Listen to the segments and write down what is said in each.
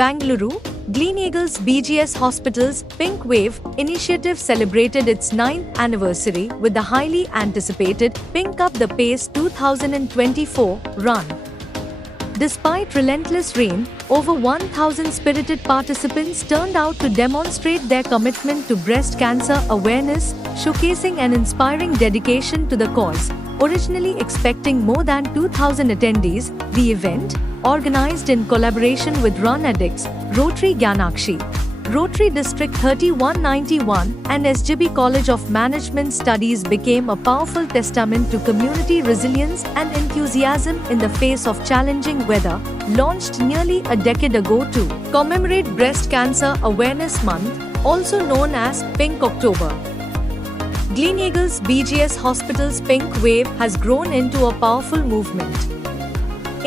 Bengaluru, Gleneagles BGS Hospital's Pink Wave initiative celebrated its 9th anniversary with the highly anticipated Pink Up the Pace 2024 run. Despite relentless rain, over 1,000 spirited participants turned out to demonstrate their commitment to breast cancer awareness, showcasing an inspiring dedication to the cause. Originally expecting more than 2,000 attendees, the event, organized in collaboration with Run Addicts, Rotary Gnanakshi, Rotary District 3191 and SJB College of Management Studies became a powerful testament to community resilience and enthusiasm in the face of challenging weather. Launched nearly a decade ago to commemorate Breast Cancer Awareness Month, also known as Pink October. Gleneagles BGS Hospital's Pink Wave has grown into a powerful movement.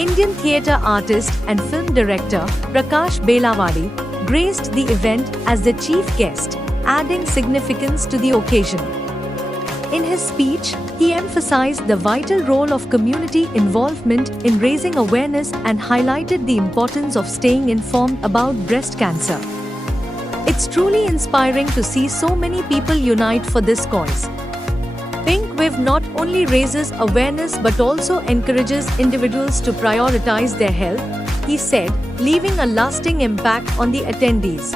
Indian theatre artist and film director Prakash Belawadi graced the event as the chief guest, adding significance to the occasion. In his speech, he emphasized the vital role of community involvement in raising awareness and highlighted the importance of staying informed about breast cancer. It's truly inspiring to see so many people unite for this cause. Pink Wave not only raises awareness but also encourages individuals to prioritize their health, he said, leaving a lasting impact on the attendees.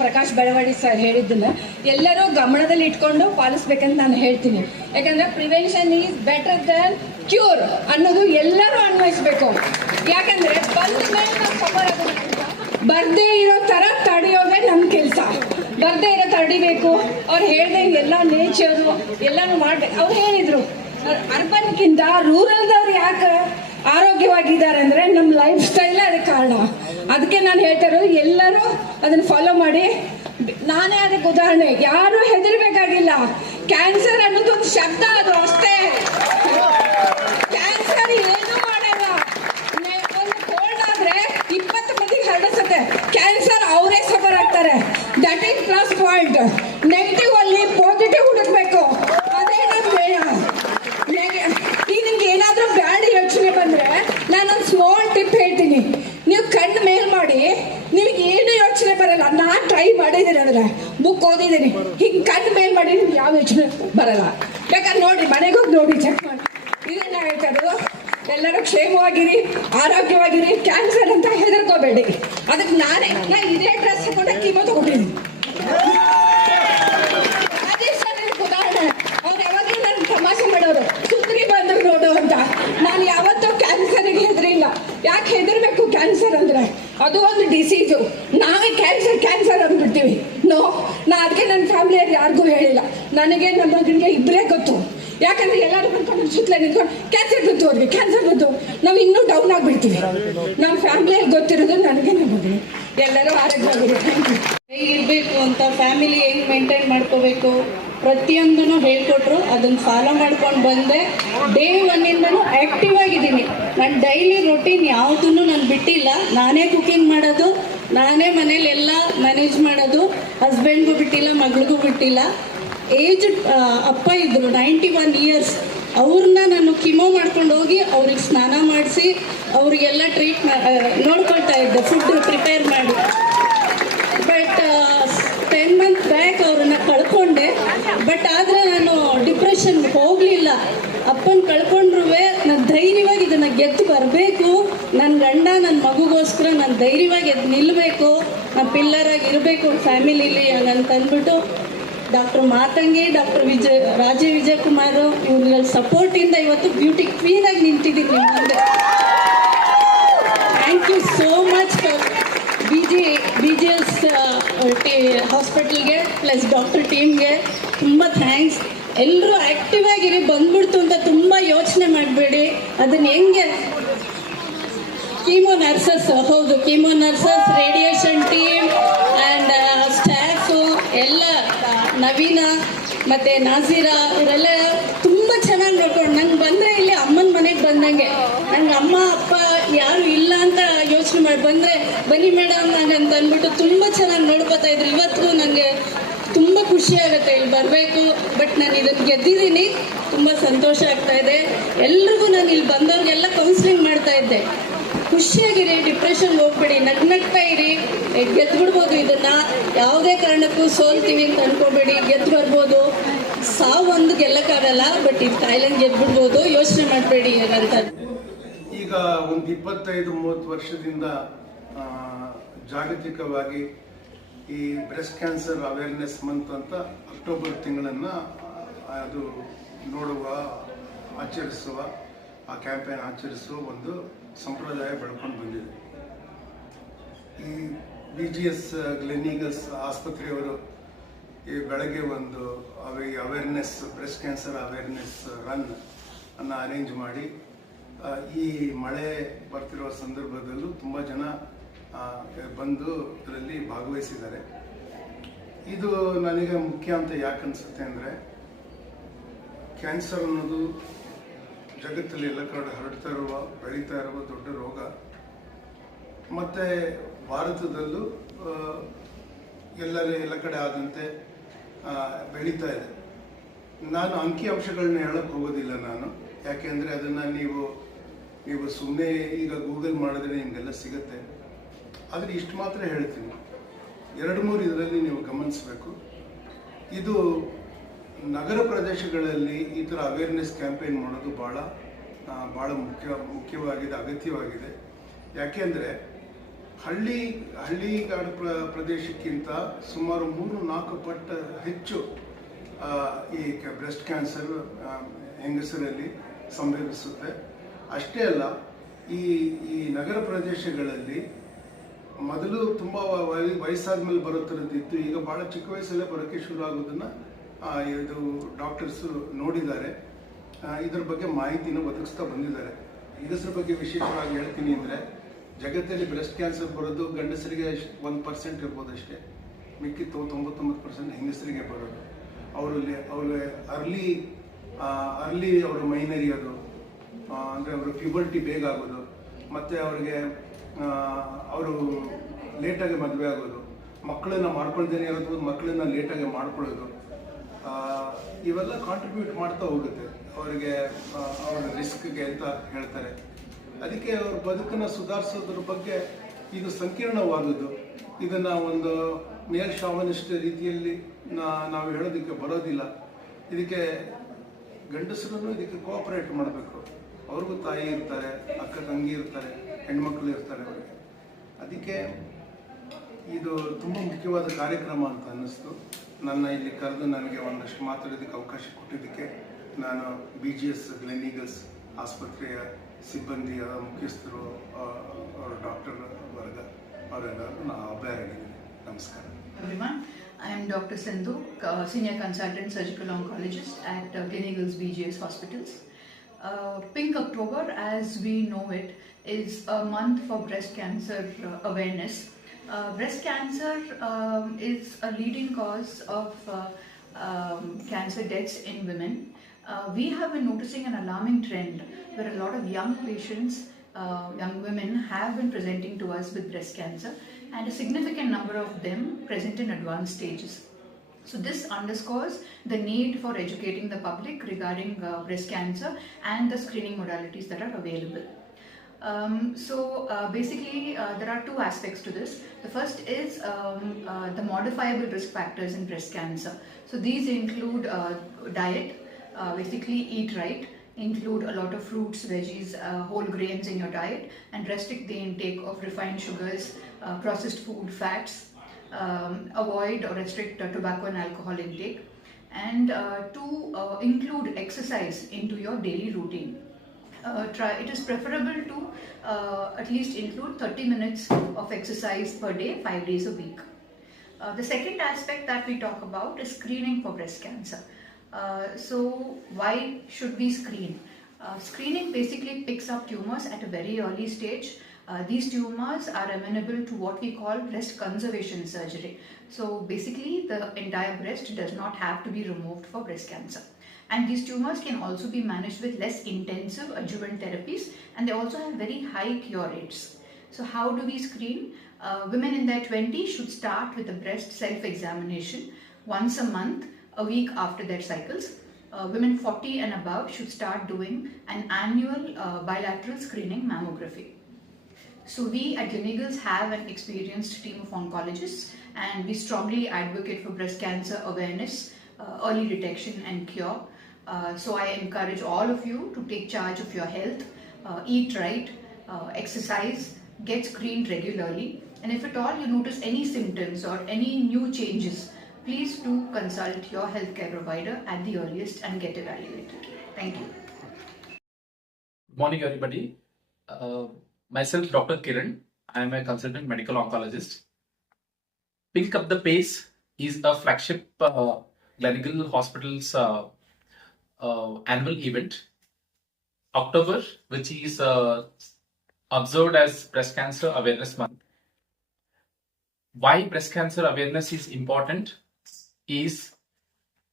Prakash Belawadi sir ಹೇಳಿದ್ದನ್ನ ಎಲ್ಲರೂ ಗಮನದಲ್ಲಿ ಇಟ್ಕೊಂಡು ಪಾಲಿಸ್ಬೇಕಂತ ನಾನು ಹೇಳ್ತೀನಿ. ಯಾಕಂದ್ರೆ prevention is better than cure ಅನ್ನೋದು ಎಲ್ಲರೂ ಅನ್ವಯಿಸ್ಬೇಕು. ಯಾಕಂದ್ರೆ ಬಂದ ಮೇಲೆ ನಾವು ಸಫರ್ ಆಗೋದ್ರಿಂದ ಬರ್ದೇ ಇರೋ ತರ ತಡೆಯೋದೇ ನಮ್ಮ ಕೆಲಸ. ಬರ್ದೇ ಇರೋ ತಡಿಬೇಕು. ಅವ್ರು ಹೇಳ್ದಂಗೆ ಎಲ್ಲ ನೇಚರು ಎಲ್ಲಾನು ಮಾಡ್ಬೇಕು. ಅವ್ರು ಹೇಳಿದ್ರು ಅರ್ಬನ್ಗಿಂತ ರೂರಲ್ದವ್ರು ಯಾಕೆ ಆರೋಗ್ಯವಾಗಿದ್ದಾರೆ ಅಂದ್ರೆ ನಮ್ಮ ಲೈಫ್ ಸ್ಟೈಲೇ ಅದಕ್ಕೆ ಕಾರಣ. ಅದಕ್ಕೆ ನಾನು ಹೇಳ್ತಾರೋ ಎಲ್ಲರೂ ಅದನ್ನ ಫಾಲೋ ಮಾಡಿ. ನಾನೇ ಅದಕ್ಕೆ ಉದಾಹರಣೆ. ಯಾರು ಹೆದರ್ಬೇಕಾಗಿಲ್ಲ. ಕ್ಯಾನ್ಸರ್ ಅನ್ನೋದು ಒಂದು ಶಬ್ದ, ಅದು ಅಷ್ಟೇ. ಕ್ಯಾನ್ಸರ್ ಏನೂ ಮಾಡಲ್ಲ. ಒಂದು ಕೋಲ್ಡ್ ಆದ್ರೆ 20 ಮಂದಿಗೆ ಹರಡಿಸುತ್ತೆ. ಕ್ಯಾನ್ಸರ್ ಅವರೇ ಸಫರ್ ಆಗ್ತಾರೆ. That is plus point. Negative ಅಲ್ಲಿ ಪಾಸಿಟಿವ್ ಹುಡುಕ್ಬೇಕು. ಅದೇ ನಮ್ಮ ಧ್ಯೇಯ. ನಿಮ್ಗೆ ಏನಾದ್ರೂ ಬ್ಯಾಡ್ ಯೋಚನೆ ಬಂದ್ರೆ ನಾನೊಂದು ಸ್ಮಾಲ್ ಟಿಪ್ ಹೇಳ್ತೀನಿ. ನೀವು ಕಣ್ಣು ಮೇಲ್ ಮಾಡಿ ನಿಮಗೆ ಏನು ಯೋಚನೆ ಬರಲ್ಲ. ನಾನು ಟ್ರೈ ಮಾಡಿದ್ದೀನಿ, ಅಂದರೆ ಬುಕ್ ಓದಿದ್ದೀನಿ, ಹಿಂಗೆ ಕಣ್ಣು ಮೇಲೆ ಮಾಡಿ ನಿಮ್ಗೆ ಯಾವ ಯೋಚನೆ ಬರಲ್ಲ. ಬೇಕಾದ್ರೆ ನೋಡಿ, ಮನೆಗೆ ಹೋಗಿ ನೋಡಿ, ಚೆಕ್ ಮಾಡಿ. ಇದನ್ನ ಹೇಳ್ತಾರೆ, ಎಲ್ಲರೂ ಕ್ಷೇಮವಾಗಿರಿ, ಆರೋಗ್ಯವಾಗಿರಿ. ಕ್ಯಾನ್ಸರ್ ಅಂತ ಹೆದರ್ಕೋಬೇಡಿ. ಅದಕ್ಕೆ ನಾನು ಇದೇ ಡ್ರೆಸ್ ಹಾಕೊಂಡೆ ಕೀಮೋ ತಗೊಂಡಿದ್ದೀನಿ. ಅದೇ ಸರ್ ಉದಾಹರಣೆ. ಅವ್ರು ಯಾವಾಗಲೂ ನನ್ನ ತಮಾಷೆ ಮಾಡೋರು, ಸುಂದರಿ ಬಂದ್ರು ನೋಡು ಅಂತ. ನಾನು ಯಾವತ್ತೂ ಕ್ಯಾನ್ಸರ್ಗೆ ಹೆದರಿಲ್ಲ. ಯಾಕೆ ಹೆದರ್ಬೇಕು? ಕ್ಯಾನ್ಸರ್ ಅಂದ್ರೆ ಅದು ಒಂದು ಡಿಸೀಸು. ನಾವೇ ಕ್ಯಾನ್ಸರ್ ಅಂದ್ಬಿಡ್ತೀವಿ. ನಾ ಅದಕ್ಕೆ ನನ್ನ ಫ್ಯಾಮಿಲಿಯವ್ರು ಯಾರಿಗೂ ಹೇಳಿಲ್ಲ. ನನಗೆ ನನ್ನ ಮಗನಿಗೆ ಇಬ್ಬರೇ ಗೊತ್ತು. ಯಾಕಂದ್ರೆ ಎಲ್ಲರೂ ಬಂದ್ಕೊಂಡು ಸುತ್ತಲೇ ನಿಂತ್ಕೊಂಡು ಕ್ಯಾನ್ಸರ್ ಬಂತು, ಅವ್ರಿಗೆ ಕ್ಯಾನ್ಸರ್ ಬಂತು, ನಾವು ಇನ್ನೂ ಡೌನ್ ಆಗಿಬಿಡ್ತೀವಿ. ನಮ್ಮ ಫ್ಯಾಮಿಲಿಯಲ್ಲಿ ಗೊತ್ತಿರೋದು ನನಗೆ ನಮ್ಮ ಮಗನಿಗೆ. ಎಲ್ಲರೂ ಆರೋಗ್ಯವಾಗಿರಿ. Thank you. ಹೇಗಿರಬೇಕು ಅಂತ, ಫ್ಯಾಮಿಲಿ ಹೆಂಗೆ ಮೇಂಟೈನ್ ಮಾಡ್ಕೋಬೇಕು, ಪ್ರತಿಯೊಂದನ್ನು ಹೇಳ್ಕೊಟ್ರು. ಅದನ್ನು ಫಾಲೋ ಮಾಡ್ಕೊಂಡು ಬಂದೆ. ಡೇ ಒನ್ನಿಂದನೂ ಆ್ಯಕ್ಟಿವ್ ಆಗಿದ್ದೀನಿ. ನನ್ನ ಡೈಲಿ ರೊಟೀನ್ ಯಾವುದನ್ನು ನಾನು ಬಿಟ್ಟಿಲ್ಲ. ನಾನೇ ಕುಕಿಂಗ್ ಮಾಡೋದು, ನಾನೇ ಮನೇಲಿ ಎಲ್ಲ ಮ್ಯಾನೇಜ್ ಮಾಡೋದು. ಹಸ್ಬೆಂಡ್ಗೂ ಬಿಟ್ಟಿಲ್ಲ, ಮಗಳಿಗೂ ಬಿಟ್ಟಿಲ್ಲ. ಏಜ್ ಅಪ್ಪ ಇದ್ದರು, 91 ಇಯರ್ಸ್. ಅವ್ರನ್ನ ನಾನು ಕಿಮೋ ಮಾಡ್ಕೊಂಡು ಹೋಗಿ ಅವ್ರಿಗೆ ಸ್ನಾನ ಮಾಡಿಸಿ ಅವರಿಗೆಲ್ಲ ನೋಡ್ಕೊಳ್ತಾ ಇದ್ದೆ, ಫುಡ್ ಪ್ರಿಪೇರ್ ಮಾಡಿ. ಬಟ್ 10 ಮಂತ್ ಬ್ಯಾಕ್ ಅವ್ರನ್ನ ಕಳ್ಕೊಂಡೆ. ಬಟ್ ಆದರೆ ನಾನು ಡಿಪ್ರೆಷನ್ಗೆ ಹೋಗಲಿಲ್ಲ. ಅಪ್ಪನ ಕಳ್ಕೊಂಡ್ರೂ ನಾನು ಧೈರ್ಯವಾಗಿ ಇದನ್ನು ಗೆದ್ದು ಬರಬೇಕು. ನನ್ನ ಗಂಡ ನನ್ನ ಮಗುಗೋಸ್ಕರ ನಾನು ಧೈರ್ಯವಾಗಿ ಎದ್ದು ನಿಲ್ಲಬೇಕು, ನಾನು ಪಿಲ್ಲರಾಗಿ ಇರಬೇಕು ಫ್ಯಾಮಿಲಿಲಿ ಹಂಗಂತಂದ್ಬಿಟ್ಟು ಡಾಕ್ಟರ್ ಮಾತಂಗಿ, ಡಾಕ್ಟರ್ ರಾಜೀವ್ ವಿಜಯಕುಮಾರ್ ಇವ್ರ ಸಪೋರ್ಟಿಂದ ಇವತ್ತು ಬ್ಯೂಟಿ ಕ್ವೀನ್ ಆಗಿ ನಿಂತಿದ್ದೀನಿ ನಿಮ್ಮ ಮುಂದೆ. Thank you so much BGS ಹಾಸ್ಪಿಟಲ್ಗೆ ಪ್ಲಸ್ ಡಾಕ್ಟರ್ ಟೀಮ್ಗೆ ತುಂಬ ಥ್ಯಾಂಕ್ಸ್. ಎಲ್ಲರೂ ಆ್ಯಕ್ಟಿವ್ ಆಗಿರಿ. ಬಂದ್ಬಿಡ್ತು ಅಂತ ತುಂಬ ಯೋಚನೆ ಮಾಡಬೇಡಿ. ಅದನ್ನು ಹೆಂಗೆ ಕೀಮೋ ನರ್ಸಸ್, ಹೌದು chemo nurses, radiation team and staff ಎಲ್ಲ, ನವೀನ ಮತ್ತು ನಾಜೀರಾ ಇವರೆಲ್ಲ ತುಂಬ ಚೆನ್ನಾಗಿ ನೋಡ್ಕೊಂಡು ನಂಗೆ ಬಂದರೆ ಇಲ್ಲಿ ಅಮ್ಮನ ಮನೆಗೆ ಬಂದಂಗೆ. ನಂಗೆ ಅಮ್ಮ ಅಪ್ಪ ಯಾರು ಇಲ್ಲ ಅಂತ ಯೋಚನೆ ಮಾಡಿ ಬಂದರೆ ಬನ್ನಿ ಮೇಡಮ್ ನಂಗೆ ಅಂತ ಅಂದ್ಬಿಟ್ಟು ತುಂಬ ಚೆನ್ನಾಗಿ ನೋಡ್ಕೋತಾ ಇದ್ರು. ಇವತ್ತಿಗೂ ನನಗೆ ತುಂಬ ಖುಷಿ ಆಗುತ್ತೆ ಇಲ್ಲಿ ಬರಬೇಕು. ಬಟ್ ನಾನು ಇದನ್ನು ಗೆದ್ದಿದ್ದೀನಿ, ತುಂಬ ಸಂತೋಷ ಆಗ್ತಾ ಇದೆ. ಎಲ್ರಿಗೂ ನಾನು ಇಲ್ಲಿ ಬಂದವ್ರಿಗೆಲ್ಲ ಕೌನ್ಸಿಲಿಂಗ್ ಮಾಡ್ತಾ ಇದ್ದೆ. ಖುಷಿಯಾಗಿರಿ, ಡಿಪ್ರೆಷನ್ ಹೋಗ್ಬೇಡಿ, ನಗ್ನಗ್ತಾ ಇರಿ. ಗೆದ್ಬಿಡ್ಬೋದು ಇದನ್ನು. ಯಾವುದೇ ಕಾರಣಕ್ಕೂ ಸೋಲ್ತೀವಿ ಅಂತ ಅನ್ಕೋಬೇಡಿ, ಗೆದ್ದು ಬರ್ಬೋದು. ಸಾವು ಒಂದು ಗೆಲ್ಲಕ್ಕಾಗಲ್ಲ, ಬಟ್ ಇದು ಕಾಯಿಲೆ ಗೆದ್ಬಿಡ್ಬೋದು. ಯೋಚನೆ ಮಾಡಬೇಡಿ ಅಂತ. ಈಗ ಒಂದು 25-30 ವರ್ಷದಿಂದ ಜಾಗತಿಕವಾಗಿ ಈ ಬ್ರೆಸ್ಟ್ ಕ್ಯಾನ್ಸರ್ ಅವೇರ್ನೆಸ್ ಮಂತ್ ಅಂತ ಅಕ್ಟೋಬರ್ ತಿಂಗಳನ್ನು ಅದು ನೋಡುವ, ಆಚರಿಸುವ, ಆ ಕ್ಯಾಂಪೇನ್ ಆಚರಿಸುವ ಒಂದು ಸಂಪ್ರದಾಯ ಬೆಳ್ಕೊಂಡು ಬಂದಿದೆ. ಈ BGS ಗ್ಲೆನೀಗಲ್ಸ್ ಆಸ್ಪತ್ರೆಯವರು ಈ ಬೆಳಗ್ಗೆ ಒಂದು awareness, breast cancer awareness run ಅನ್ನು ಅರೇಂಜ್ ಮಾಡಿ, ಈ ಮಳೆ ಬರ್ತಿರುವ ಸಂದರ್ಭದಲ್ಲೂ ತುಂಬ ಜನ ಬಂದು ಇದರಲ್ಲಿ ಭಾಗವಹಿಸಿದ್ದಾರೆ. ಇದು ನನಗೆ ಮುಖ್ಯ ಅಂತ ಯಾಕೆ ಅನಿಸುತ್ತೆ ಅಂದರೆ, ಕ್ಯಾನ್ಸರ್ ಅನ್ನೋದು ಜಗತ್ತಲ್ಲಿ ಎಲ್ಲ ಕಡೆ ಹರಡ್ತಾ ಇರುವ, ಬೆಳೀತಾ ಇರುವ ದೊಡ್ಡ ರೋಗ. ಮತ್ತು ಭಾರತದಲ್ಲೂ ಎಲ್ಲ ಕಡೆ ಆದಂತೆ ಬೆಳೀತಾ ಇದೆ. ನಾನು ಅಂಕಿಅಂಶಗಳನ್ನ ಹೇಳಕ್ಕೆ ಹೋಗೋದಿಲ್ಲ ನಾನು, ಯಾಕೆಂದರೆ ಅದನ್ನು ನೀವು ಸುಮ್ಮನೆ ಈಗ ಗೂಗಲ್ ಮಾಡಿದ್ರೆ ನಿಮಗೆಲ್ಲ ಸಿಗುತ್ತೆ. ಆದರೆ ಇಷ್ಟು ಮಾತ್ರ ಹೇಳ್ತೀನಿ, 2-3 ಇದರಲ್ಲಿ ನೀವು ಗಮನಿಸಬೇಕು. ಇದು ನಗರ ಪ್ರದೇಶಗಳಲ್ಲಿ ಈ ಥರ ಅವೇರ್ನೆಸ್ ಕ್ಯಾಂಪೇನ್ ಮಾಡೋದು ಭಾಳ ಮುಖ್ಯವಾಗಿದೆ, ಅಗತ್ಯವಾಗಿದೆ. ಯಾಕೆಂದರೆ ಹಳ್ಳಿಗಾಡು ಪ್ರದೇಶಕ್ಕಿಂತ ಸುಮಾರು 3-4 ಪಟ್ಟು ಹೆಚ್ಚು ಈ ಬ್ರೆಸ್ಟ್ ಕ್ಯಾನ್ಸರ್ ಹೆಂಗಸರಲ್ಲಿ ಸಂಭವಿಸುತ್ತೆ. ಅಷ್ಟೇ ಅಲ್ಲ, ಈ ನಗರ ಪ್ರದೇಶಗಳಲ್ಲಿ ಮೊದಲು ತುಂಬ ವಯಸ್ಸಾದ ಮೇಲೆ ಬರೋ ಥರದ್ದಿತ್ತು. ಈಗ ಭಾಳ ಚಿಕ್ಕ ವಯಸ್ಸಲ್ಲೇ ಬರೋಕ್ಕೆ ಶುರು ಆಗೋದನ್ನು ಇದು ಡಾಕ್ಟರ್ಸು ನೋಡಿದ್ದಾರೆ. ಇದ್ರ ಬಗ್ಗೆ ಮಾಹಿತಿನ ಒದಗಿಸ್ತಾ ಬಂದಿದ್ದಾರೆ. ಹೆಂಗಸರ ಬಗ್ಗೆ ವಿಶೇಷವಾಗಿ ಹೇಳ್ತೀನಿ ಅಂದರೆ, ಜಗತ್ತಲ್ಲಿ ಬ್ರೆಸ್ಟ್ ಕ್ಯಾನ್ಸರ್ ಬರೋದು ಗಂಡಸರಿಗೆ 1% ಇರ್ಬೋದು ಅಷ್ಟೇ. ಮಿಕ್ಕಿ 99% ಹೆಂಗಸರಿಗೆ ಬರೋದು. ಅವರು ಅರ್ಲಿ ಅವರು ಮೈನರಿಯೋದು, ಅಂದರೆ ಅವರು ಪ್ಯೂಬರ್ಟಿ ಬೇಗ ಆಗೋದು, ಮತ್ತು ಅವರು ಲೇಟಾಗಿ ಮದುವೆ ಆಗೋದು, ಮಕ್ಕಳನ್ನ ಮಾಡ್ಕೊಳ್ದೇನೆ ಇರೋದು, ಮಕ್ಕಳನ್ನ ಲೇಟಾಗಿ ಮಾಡ್ಕೊಳ್ಳೋದು, ಇವೆಲ್ಲ ಕಾಂಟ್ರಿಬ್ಯೂಟ್ ಮಾಡ್ತಾ ಹೋಗುತ್ತೆ ಅವರಿಗೆ, ಅವರ ರಿಸ್ಕ್ಗೆ ಅಂತ ಹೇಳ್ತಾರೆ. ಅದಕ್ಕೆ ಅವ್ರ ಬದುಕನ್ನು ಸುಧಾರಿಸೋದ್ರ ಬಗ್ಗೆ ಇದು ಸಂಕೀರ್ಣವಾದದ್ದು. ಇದನ್ನು ಒಂದು ಮೇಲ್ಶಾವನಿಷ್ಠ ರೀತಿಯಲ್ಲಿ ನಾವು ಹೇಳೋದಕ್ಕೆ ಬರೋದಿಲ್ಲ. ಇದಕ್ಕೆ ಗಂಡಸರು ಇದಕ್ಕೆ ಕೋಆಪರೇಟ್ ಮಾಡಬೇಕು. ಅವ್ರಿಗೂ ತಾಯಿ ಇರ್ತಾರೆ, ಅಕ್ಕ ತಂಗಿ ಇರ್ತಾರೆ, ಹೆಣ್ಮಕ್ಳು ಇರ್ತಾರೆ ಅವರಿಗೆ. ಅದಕ್ಕೆ ಇದು ತುಂಬ ಮುಖ್ಯವಾದ ಕಾರ್ಯಕ್ರಮ ಅಂತ ಅನ್ನಿಸ್ತು. ನನ್ನ ಇಲ್ಲಿ ಕರೆದು ನನಗೆ ಒಂದಷ್ಟು ಮಾತಾಡೋದಕ್ಕೆ ಅವಕಾಶ ಕೊಟ್ಟಿದ್ದಕ್ಕೆ ನಾನು BGS ಗ್ಲೆನೀಗಲ್ಸ್ ಆಸ್ಪತ್ರೆಯ ಸಿಬ್ಬಂದಿಯ ಮುಖ್ಯಸ್ಥರು, ಡಾಕ್ಟರ್ ವರ್ಗ ಅವರೆಲ್ಲರೂ ನಾನು ಅಭಯ ಹೇಳಿದ್ದೀನಿ. ನಮಸ್ಕಾರ. Everyone, I am Dr. Sindhu, Senior Consultant Surgical Oncologist at Gleneagles BGS Hospitals. Pink October, as we know it, is a month for breast cancer awareness. Breast cancer is a leading cause of cancer deaths in women. We have been noticing an alarming trend where a lot of young patients, young women have been presenting to us with breast cancer, and a significant number of them present in advanced stages. So this underscores the need for educating the public regarding breast cancer and the screening modalities that are available. Basically, there are two aspects to this. The first is the modifiable risk factors in breast cancer. So these include diet, basically eat right, include a lot of fruits, veggies, whole grains in your diet, and restrict the intake of refined sugars, processed food, fats, avoid or restrict tobacco and alcohol intake, and to include exercise into your daily routine. It is preferable to at least include 30 minutes of exercise per day, 5 days a week. The second aspect that we talk about is screening for breast cancer. So why should we screen? Screening basically picks up tumors at a very early stage. These tumors are amenable to what we call breast conservation surgery. So basically the entire breast does not have to be removed for breast cancer. And these tumors can also be managed with less intensive adjuvant therapies, and they also have very high cure rates. So how do we screen? Women in their 20s should start with a breast self-examination once a month, a week after their cycles. Women 40 and above should start doing an annual bilateral screening mammography. So we at Gleneagles have an experienced team of oncologists, and we strongly advocate for breast cancer awareness, early detection and cure. So I encourage all of you to take charge of your health, eat right, exercise, get screened regularly, and if at all you notice any symptoms or any new changes, please do consult your healthcare provider at the earliest and get evaluated. Thank you. Good morning, everybody. Myself, Dr. Kiran. I am a consultant medical oncologist. Pink Up the Pace is a flagship Gleneagles Hospital's annual event. October, which is observed as Breast Cancer Awareness Month. Why breast cancer awareness is important is,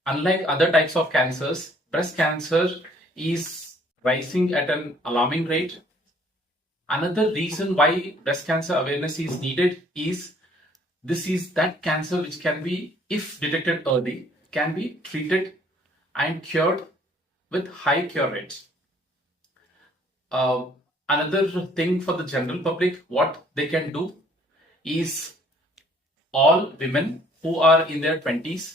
unlike other types of cancers, breast cancer is rising at an alarming rate. Another reason why breast cancer awareness is needed is this is that cancer which can be, if detected early, can be treated and cured with high cure rates. Another thing for the general public, what they can do is, all women who are in their 20s,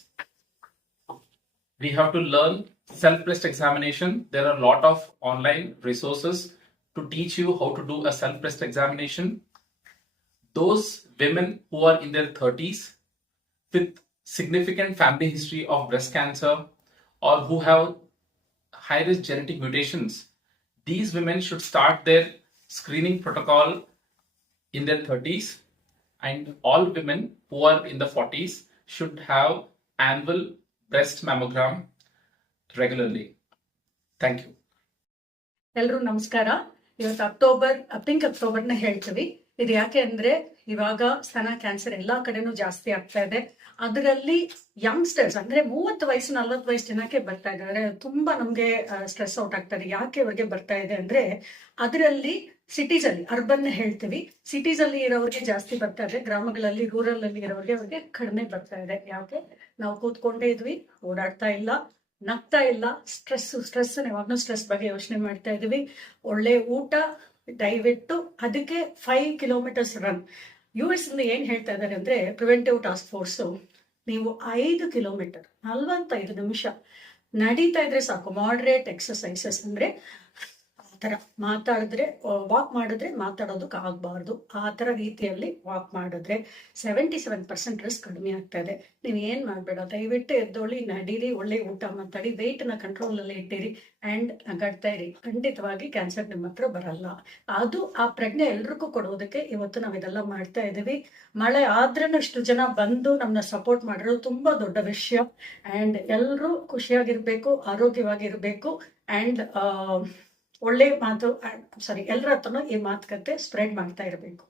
we have to learn self-breast examination. There are a lot of online resources to teach you how to do a self-breast examination. Those women who are in their 30s with significant family history of breast cancer or who have high-risk genetic mutations, these women should start their screening protocol in their 30s, and all women who are in the 40s should have annual breast mammogram regularly. Thank you. ಎಲ್ರೂ ನಮಸ್ಕಾರ. ಇವತ್ತು pink ಅಕ್ಟೋಬರ್ನ ಹೇಳ್ತೀವಿ. ಇದು ಯಾಕೆ ಅಂದ್ರೆ ಇವಾಗ ಸ್ತನ cancer ಎಲ್ಲಾ ಕಡೆನೂ ಜಾಸ್ತಿ ಆಗ್ತಾ ಇದೆ. ಅದರಲ್ಲಿ ಯಂಗ್ಸ್ಟರ್ಸ್ ಅಂದ್ರೆ 30 ವಯಸ್ಸು 40 ವಯಸ್ಸು ಜನಕ್ಕೆ ಬರ್ತಾ ಇದ್ದಾರೆ. ತುಂಬಾ ನಮ್ಗೆ ಸ್ಟ್ರೆಸ್ ಔಟ್ ಆಗ್ತಾರೆ. ಯಾಕೆ ಅವ್ರಿಗೆ ಬರ್ತಾ ಇದೆ ಅಂದ್ರೆ, ಅದರಲ್ಲಿ ಸಿಟೀಸ್ ಅಲ್ಲಿ, ಅರ್ಬನ್ ಹೇಳ್ತೀವಿ, ಸಿಟೀಸ್ ಅಲ್ಲಿ ಇರೋರಿಗೆ ಜಾಸ್ತಿ ಬರ್ತಾ ಇದೆ, ಗ್ರಾಮಗಳಲ್ಲಿ ರೂರಲ್ ಅಲ್ಲಿ ಇರೋರಿಗೆ ಅವ್ರಿಗೆ ಕಡಿಮೆ ಬರ್ತಾ ಇದೆ. ಯಾಕೆ? ನಾವು ಕೂತ್ಕೊಂಡೇ ಇದ್ವಿ, ಓಡಾಡ್ತಾ ಇಲ್ಲ, ನಗ್ತಾ ಇಲ್ಲ, ಸ್ಟ್ರೆಸ್ ಯಾವಾಗ್ಲೂ ಸ್ಟ್ರೆಸ್ ಬಗ್ಗೆ ಯೋಚನೆ ಮಾಡ್ತಾ ಇದೀವಿ. ಒಳ್ಳೆ ಊಟ, ದಯವಿಟ್ಟು ಅದಕ್ಕೆ 5 ಕಿಲೋಮೀಟರ್ಸ್ ರನ್. US ಇಂದ ಏನು ಹೇಳ್ತಾ ಇದ್ದಾರೆ ಅಂದರೆ ಪ್ರಿವೆಂಟಿವ್ ಟಾಸ್ಕ್ ಫೋರ್ಸು, ನೀವು 5 ಕಿಲೋಮೀಟರ್ 45 ನಿಮಿಷ ನಡೀತಾ ಇದ್ರೆ ಸಾಕು. ಮಾಡ್ರೇಟ್ ಎಕ್ಸಸೈಸಸ್ ಅಂದರೆ ಆ ಥರ ಮಾತಾಡಿದ್ರೆ, ವಾಕ್ ಮಾಡಿದ್ರೆ ಮಾತಾಡೋದಕ್ಕೆ ಆಗಬಾರ್ದು, ಆ ಥರ ರೀತಿಯಲ್ಲಿ ವಾಕ್ ಮಾಡಿದ್ರೆ 77% ರಿಸ್ಕ್ ಕಡಿಮೆ ಆಗ್ತಾ ಇದೆ. ನೀವು ಏನು ಮಾಡಬೇಡ, ದಯವಿಟ್ಟು ಎದ್ದೊಳ್ಳಿ, ನಡೀರಿ, ಒಳ್ಳೆ ಊಟ ಮಾತಾಡಿ, ವೆಯ್ಟನ್ನ ಕಂಟ್ರೋಲಲ್ಲಿ ಇಟ್ಟಿರಿ ಆ್ಯಂಡ್ ನಗಾಡ್ತಾ ಇರಿ. ಖಂಡಿತವಾಗಿ ಕ್ಯಾನ್ಸರ್ ನಿಮ್ಮ ಹತ್ರ ಬರಲ್ಲ. ಅದು ಆ ಪ್ರಜ್ಞೆ ಎಲ್ರಿಗೂ ಕೊಡೋದಕ್ಕೆ ಇವತ್ತು ನಾವು ಇದೆಲ್ಲ ಮಾಡ್ತಾ ಇದ್ದೀವಿ. ಮಳೆ ಆದ್ರೂ ಇಷ್ಟು ಜನ ಬಂದು ನಮ್ಮನ್ನ ಸಪೋರ್ಟ್ ಮಾಡಿರೋದು ತುಂಬ ದೊಡ್ಡ ವಿಷಯ. ಆ್ಯಂಡ್ ಎಲ್ಲರೂ ಖುಷಿಯಾಗಿರ್ಬೇಕು, ಆರೋಗ್ಯವಾಗಿರಬೇಕು ಆ್ಯಂಡ್ ಒಳ್ಳೆ ಮಾತು, ಎಲ್ಲರ ಹತ್ರನೂ ಈ ಮಾತುಕತೆ ಸ್ಪ್ರೆಡ್ ಮಾಡ್ತಾ ಇರಬೇಕು.